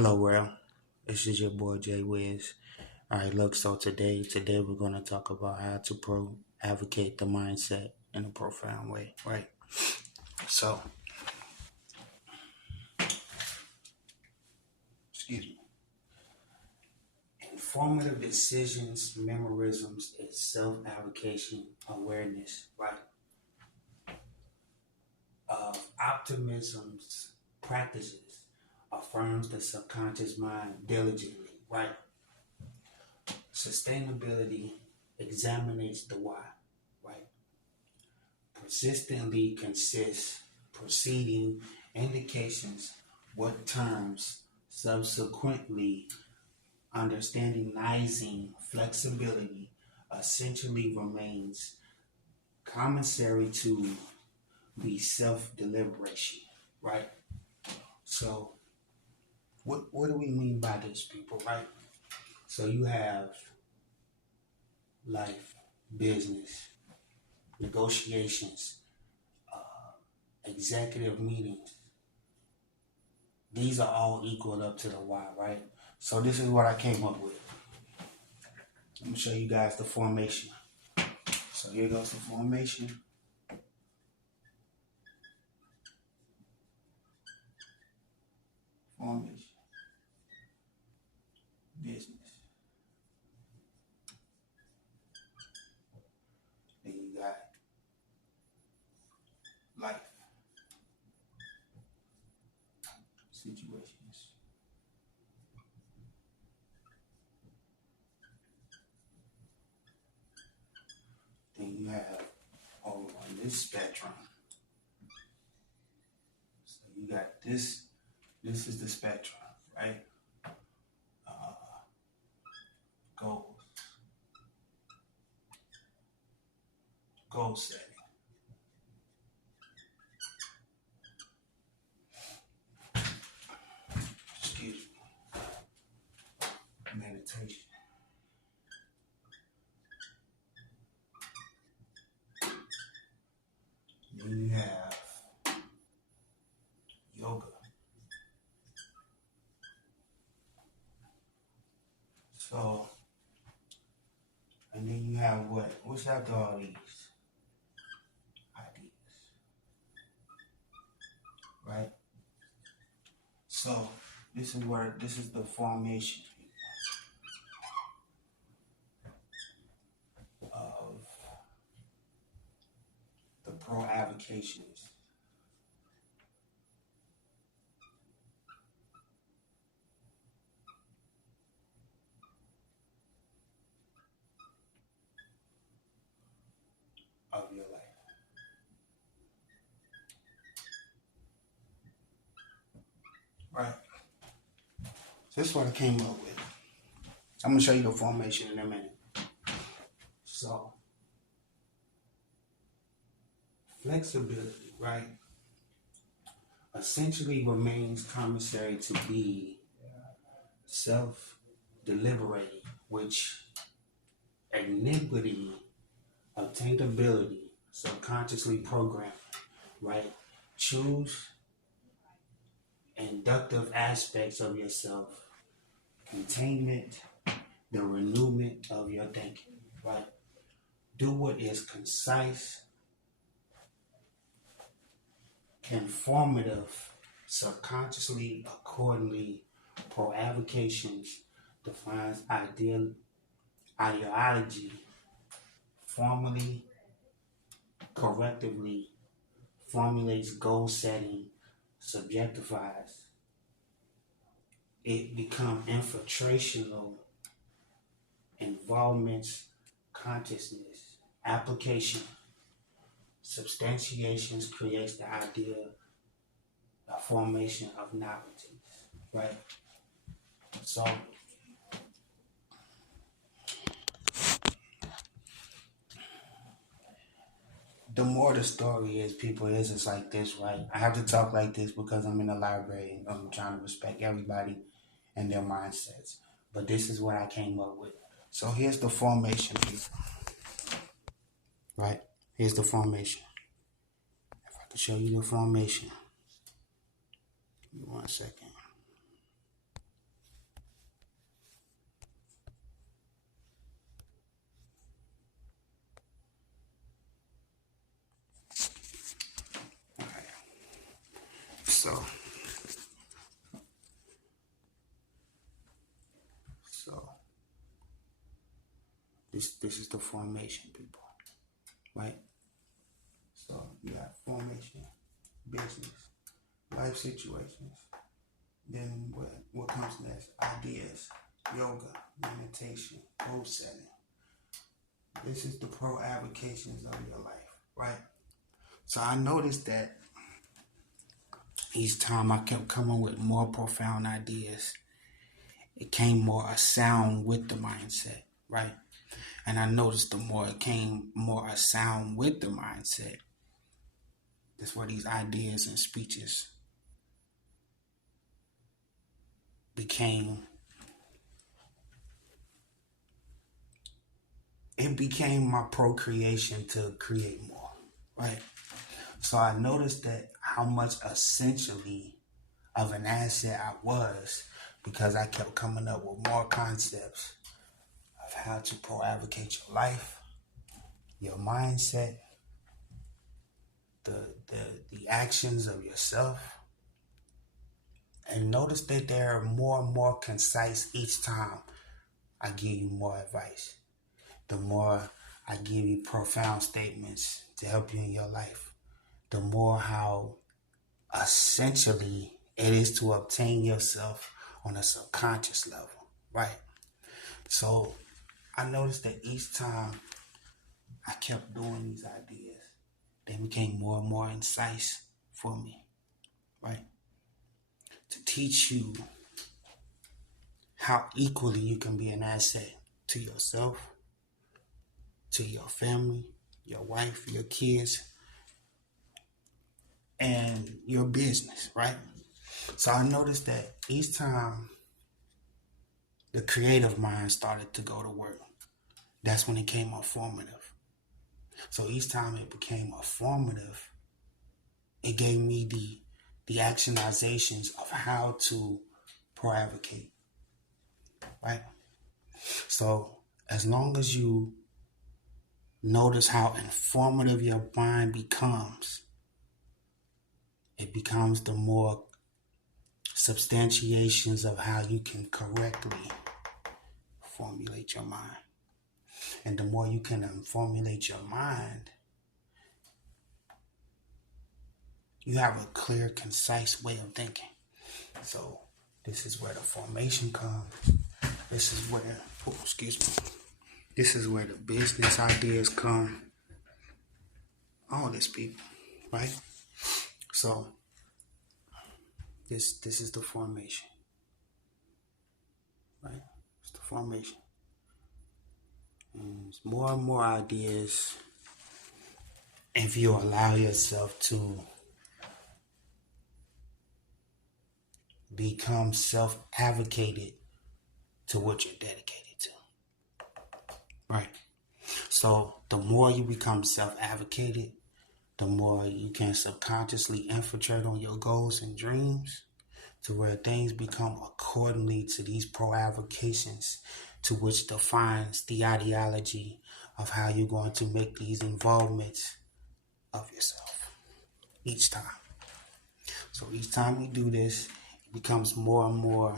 Hello, world. This is your boy Jay Wiz. All right, look. So today we're gonna talk about how to advocate the mindset in a profound way, right? So, excuse me. Informative decisions, memorisms, and self-avocation awareness, right? Of optimism's practices affirms the subconscious mind diligently, right? Sustainability examines the why, right? Persistently consists preceding indications what terms subsequently understandingizing flexibility essentially remains commissary to the self-deliberation, right? So what do we mean by this, people, right? So you have life, business, negotiations, executive meetings. These are all equal up to the Y, right? So this is what I came up with. I'm gonna show you guys the formation. So here goes the formation. Formation. Business. Then you got life. Situations. Then you have over on this spectrum. So you got this. This is the spectrum, right? Goals. Goal setting. Excuse me. Meditation. Then you have yoga. So, and then you have what? What's after all these ideas, right? So, this is the formation of the pro-avocations. Of your life, right? So this is what I came up with. I'm gonna show you the formation in a minute. So, flexibility, right, essentially remains commissary to be self-deliberating, which equanimity, obtainability, subconsciously programming, right? Choose inductive aspects of yourself, containment, the renewment of your thinking, right? Do what is concise, informative, subconsciously, accordingly, pro-avocations defines ideology, formally, correctively, formulates goal setting, subjectifies. It becomes infiltrational, involvements, consciousness, application, substantiations creates the idea, the formation of novelties, right? So the more the story is, people, is it's like this, right? I have to talk like this because I'm in the library and I'm trying to respect everybody and their mindsets. But this is what I came up with. So here's the formation, right? Here's the formation. If I could show you the formation. Give me 1 second. So this is the formation, people, right? So you have formation, business, life situations. Then what comes next? Ideas, yoga, meditation, goal setting. This is the pro avocations of your life, right? So I noticed that each time I kept coming with more profound ideas, it came more a sound with the mindset, right? And I noticed the more it came more a sound with the mindset, that's where these ideas and speeches became, it became my procreation to create more, right? So I noticed that how much essentially of an asset I was because I kept coming up with more concepts of how to pro-advocate your life, your mindset, the actions of yourself. And notice that they are more and more concise each time I give you more advice. The more I give you profound statements to help you in your life, the more how essentially it is to obtain yourself on a subconscious level, right? So I noticed that each time I kept doing these ideas, they became more and more concise for me, right? To teach you how equally you can be an asset to yourself, to your family, your wife, your kids, and your business, right? So I noticed that each time the creative mind started to go to work, that's when it became more formative. So each time it became more formative, it gave me the actionizations of how to pro-advocate, right? So as long as you notice how informative your mind becomes, it becomes the more substantiations of how you can correctly formulate your mind. And the more you can formulate your mind, you have a clear, concise way of thinking. So this is where the formation comes. This is where, this is where the business ideas come. All this, people, right? So this is the formation, right? It's the formation. And it's more and more ideas if you allow yourself to become self-advocated to what you're dedicated to, right? So the more you become self-advocated, the more you can subconsciously infiltrate on your goals and dreams to where things become accordingly to these pro-avocations to which defines the ideology of how you're going to make these involvements of yourself each time. So each time you do this, it becomes more and more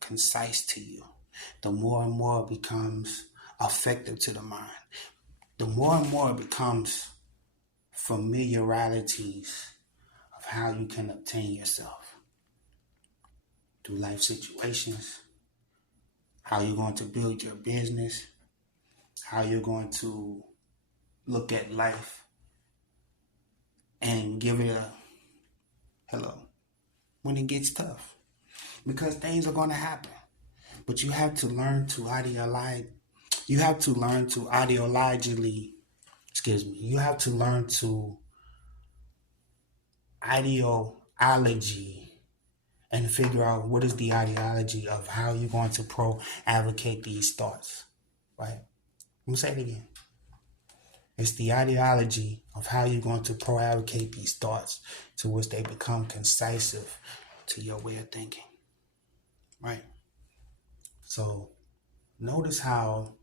concise to you. The more and more it becomes effective to the mind. The more and more it becomes familiarities of how you can obtain yourself through life situations, how you're going to build your business, how you're going to look at life and give it a hello when it gets tough. Because things are going to happen. But you have to learn to ideologically, you have to learn to ideologically, you have to learn to ideology and figure out what is the ideology of how you're going to pro-advocate these thoughts, right? I'm going to say it again. It's the ideology of how you're going to pro-advocate these thoughts to which they become concisive to your way of thinking, right? So notice how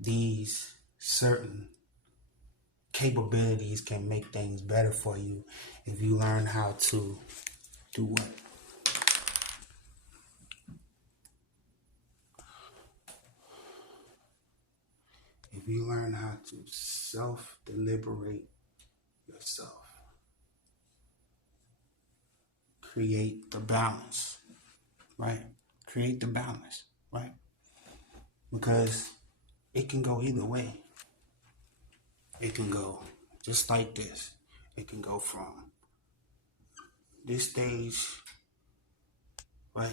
these certain capabilities can make things better for you if you learn how to do what? If you learn how to self-deliberate yourself, create the balance, right? Create the balance, right? Because it can go either way. It can go just like this. It can go from this stage, right?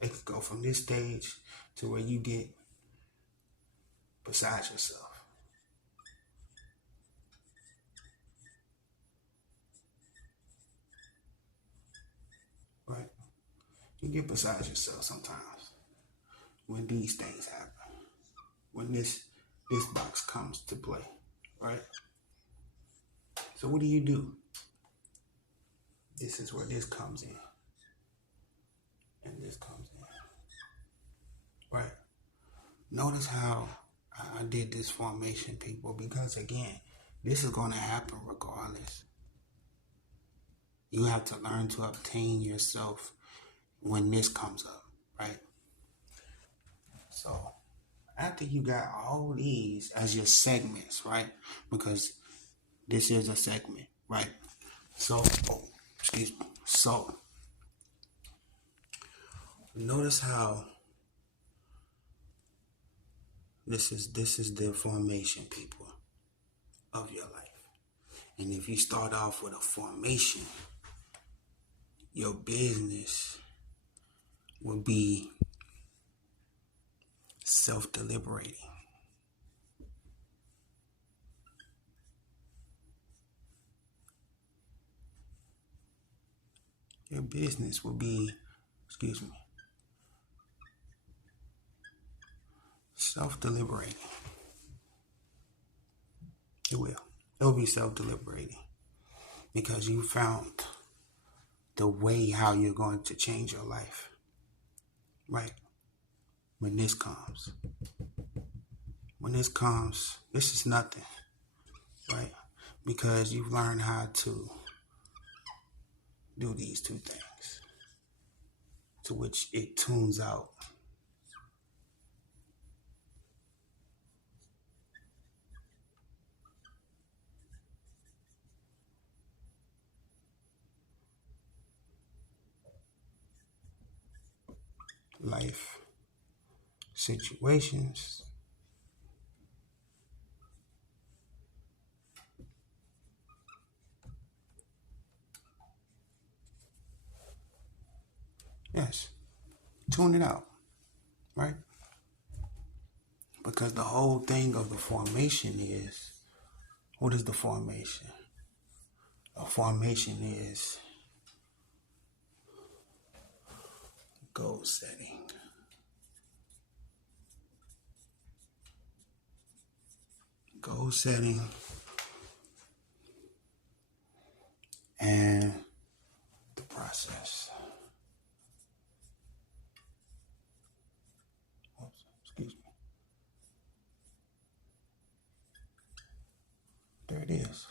It can go from this stage to where you get beside yourself, right? You get beside yourself sometimes when these things happen. When this box comes to play, right? So what do? This is where this comes in, and this comes in, right? Notice how I did this formation, people, because again, this is going to happen regardless. You have to learn to obtain yourself when this comes up, right? So after you got all these as your segments, right? Because this is a segment, right? So, excuse me. So, notice how this is the formation, people, of your life. And if you start off with a formation, your business will be self-deliberating. Your business will be, self-deliberating. It will. It will be self-deliberating because you found the way how you're going to change your life, right? When this comes, this is nothing, right? Because you've learned how to do these two things, to which it tunes out life situations. Yes, tune it out, right? Because the whole thing of the formation is, what is the formation? A formation is goal setting. Goal setting and the process. Oops, excuse me. There it is.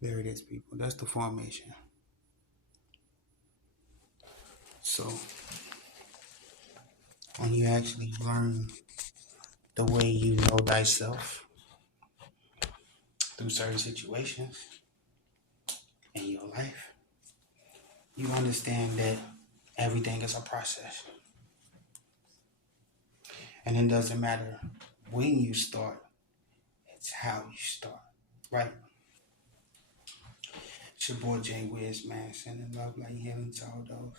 There it is, people. That's the formation. So, when you actually learn the way you know thyself through certain situations in your life, you understand that everything is a process. And it doesn't matter when you start, it's how you start, right? It's your boy Jay Wiz, man. Sending love like healing to all those.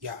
Yeah.